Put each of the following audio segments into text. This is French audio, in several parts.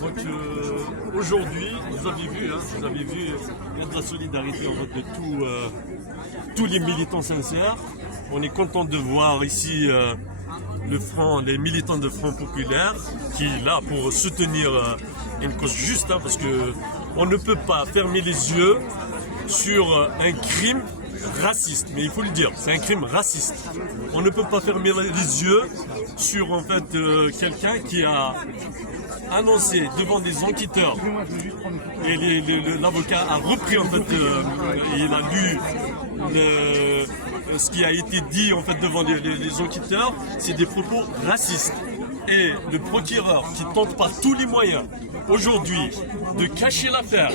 Donc aujourd'hui, vous avez vu, il y a de la solidarité en fait, de tous les militants sincères. On est content de voir ici les militants de Front Populaire qui est là pour soutenir une cause juste, parce que on ne peut pas fermer les yeux sur un crime raciste, mais il faut le dire, c'est un crime raciste. On ne peut pas fermer les yeux sur en fait quelqu'un qui a annoncé devant des enquêteurs et l'avocat a repris en fait, il a lu ce qui a été dit en fait devant les enquêteurs, c'est des propos racistes. Et le procureur qui tente par tous les moyens aujourd'hui de cacher l'affaire,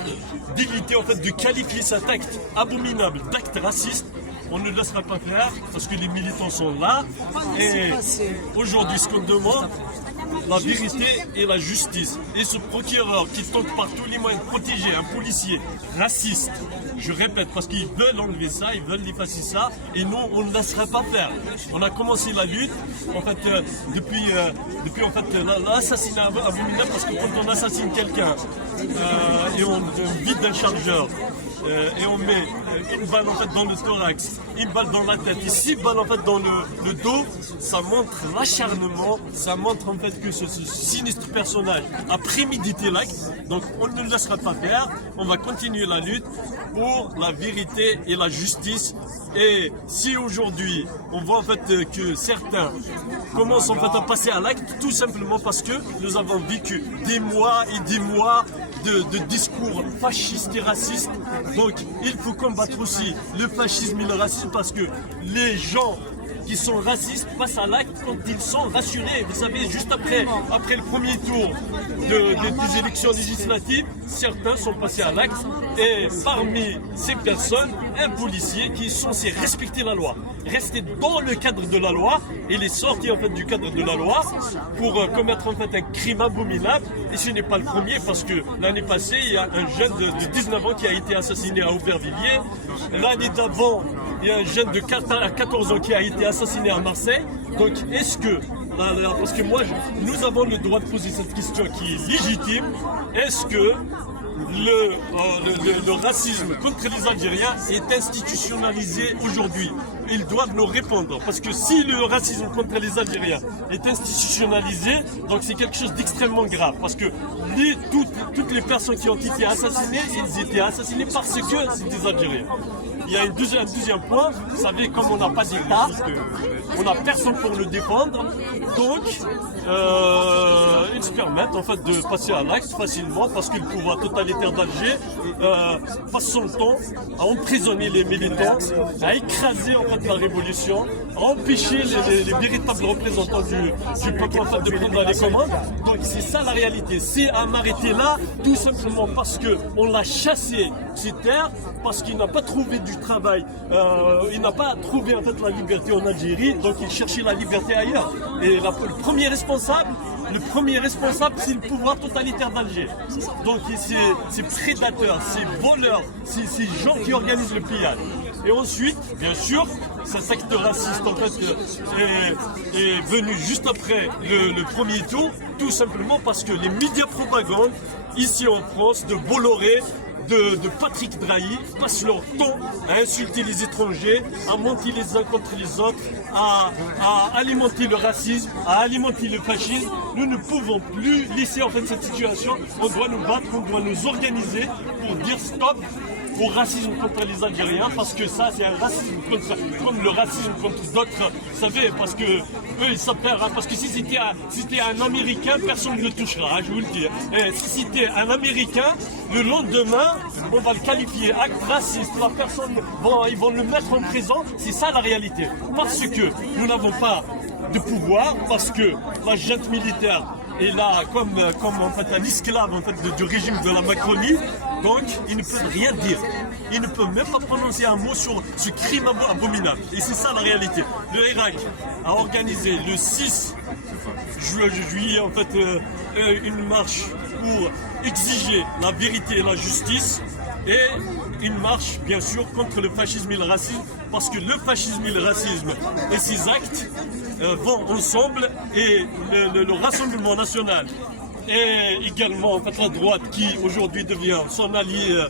d'éviter en fait de qualifier cet acte abominable d'acte raciste, on ne le laissera pas faire parce que les militants sont là. Et aujourd'hui, ce qu'on demande, la vérité et la justice. Et ce procureur qui tente par tous les moyens de protéger un policier raciste, je répète, parce qu'ils veulent enlever ça, ils veulent effacer ça, et nous, on ne laissera pas faire. On a commencé la lutte, en fait, depuis en fait, l'assassinat abominable, parce que quand on assassine quelqu'un et on vide un chargeur, et on met une balle en fait dans le thorax, une balle dans la tête et 6 balles en fait dans le dos, ça montre l'acharnement, ça montre en fait que ce sinistre personnage a prémédité l'acte. Donc on ne le laissera pas faire, on va continuer la lutte pour la vérité et la justice. Et si aujourd'hui on voit en fait que certains commencent en fait à passer à l'acte, tout simplement parce que nous avons vécu des mois et des mois de discours fascistes et racistes. Donc il faut combattre aussi le fascisme et le racisme, parce que les gens qui sont racistes passent à l'acte quand ils sont rassurés. Vous savez, juste après le premier tour des élections législatives, certains sont passés à l'acte, et parmi ces personnes, un policier qui est censé respecter la loi, rester dans le cadre de la loi, et il est sorti en fait du cadre de la loi pour commettre en fait un crime abominable. Et ce n'est pas le premier, parce que l'année passée, il y a un jeune de 19 ans qui a été assassiné à Aubervilliers. L'année d'avant, il y a un jeune de 14 ans qui a été assassiné à Marseille. Donc est-ce que, parce que nous avons le droit de poser cette question qui est légitime, est-ce que le racisme contre les Algériens est institutionnalisé aujourd'hui? Ils doivent nous répondre, parce que si le racisme contre les Algériens est institutionnalisé, donc c'est quelque chose d'extrêmement grave, parce que toutes les personnes qui ont été assassinées, ils étaient assassinés parce que c'est des Algériens. Il y a un deuxième point, vous savez, comme on n'a pas d'État, on n'a personne pour le défendre, donc ils se permettent en fait de passer à l'acte facilement, parce que le pouvoir totalitaire d'Alger passe son temps à emprisonner les militants, à écraser en fait la révolution, à empêcher les véritables représentants du peuple en fait de prendre les commandes. Donc c'est ça la réalité, c'est à m'arrêter là, tout simplement parce qu'on l'a chassé ces terres, parce qu'il n'a pas trouvé du travail, il n'a pas trouvé en fait la liberté en Algérie, donc il cherchait la liberté ailleurs. Et le premier responsable, c'est le pouvoir totalitaire d'Alger. Donc c'est prédateurs, c'est voleurs, c'est ces gens qui organisent le pillage. Et ensuite, bien sûr, cet acte raciste en fait est venu juste après le premier tour, tout simplement parce que les médias propagande ici en France de Bolloré, de Patrick Drahi, passent leur temps à insulter les étrangers, à mentir les uns contre les autres, à alimenter le racisme, à alimenter le fascisme. Nous ne pouvons plus laisser en fait cette situation. On doit nous battre, on doit nous organiser pour dire stop au racisme contre les Algériens, parce que ça c'est un racisme comme le racisme contre d'autres, vous savez, parce que eux ils s'appellent, parce que si c'était un Américain, personne ne le touchera, je vous le dis. Et si c'était un Américain, le lendemain, on va le qualifier acte raciste, la personne, ils vont le mettre en prison, c'est ça la réalité. Parce que nous n'avons pas de pouvoir, parce que la junte militaire est là comme en fait un esclave en fait, du régime de la Macronie. Donc, ils ne peuvent rien dire. Ils ne peuvent même pas prononcer un mot sur ce crime abominable. Et c'est ça la réalité. Le Irak a organisé le 6 juillet en fait, une marche pour exiger la vérité et la justice. Et une marche, bien sûr, contre le fascisme et le racisme. Parce que le fascisme et le racisme et ses actes vont ensemble et le Rassemblement national et également en fait, la droite qui aujourd'hui devient son allié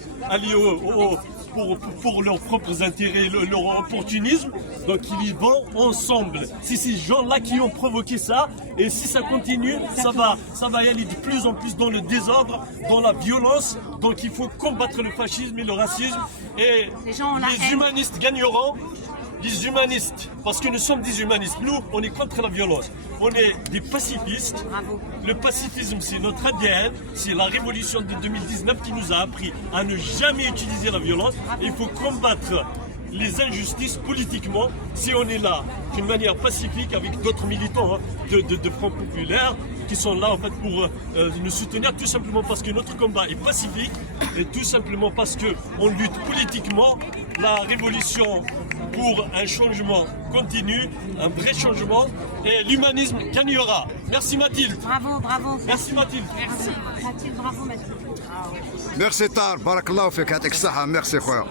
pour leurs propres intérêts, leur opportunisme. Donc ils y vont ensemble. C'est ces gens-là qui ont provoqué ça. Et si ça continue, ça va y aller de plus en plus dans le désordre, dans la violence. Donc il faut combattre le fascisme et le racisme. Et les humanistes gagneront. Les humanistes, parce que nous sommes des humanistes, nous on est contre la violence, on est des pacifistes. Bravo. Le pacifisme c'est notre ADN, c'est la révolution de 2019 qui nous a appris à ne jamais utiliser la violence. Et il faut combattre les injustices politiquement si on est là d'une manière pacifique avec d'autres militants de Front Populaire qui sont là en fait pour nous soutenir tout simplement parce que notre combat est pacifique et tout simplement parce qu'on lutte politiquement. La révolution pour un changement continu, un vrai changement et l'humanisme gagnera. Merci Mathilde. Bravo, bravo. Merci Mathilde. Merci. Mathilde, bravo Mathilde. ميرسي طار بارك الله فيك يعطيك الصحة ميرسي خويا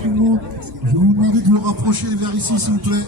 Tout le monde, je vais vous demander de vous rapprocher vers ici s'il vous plaît.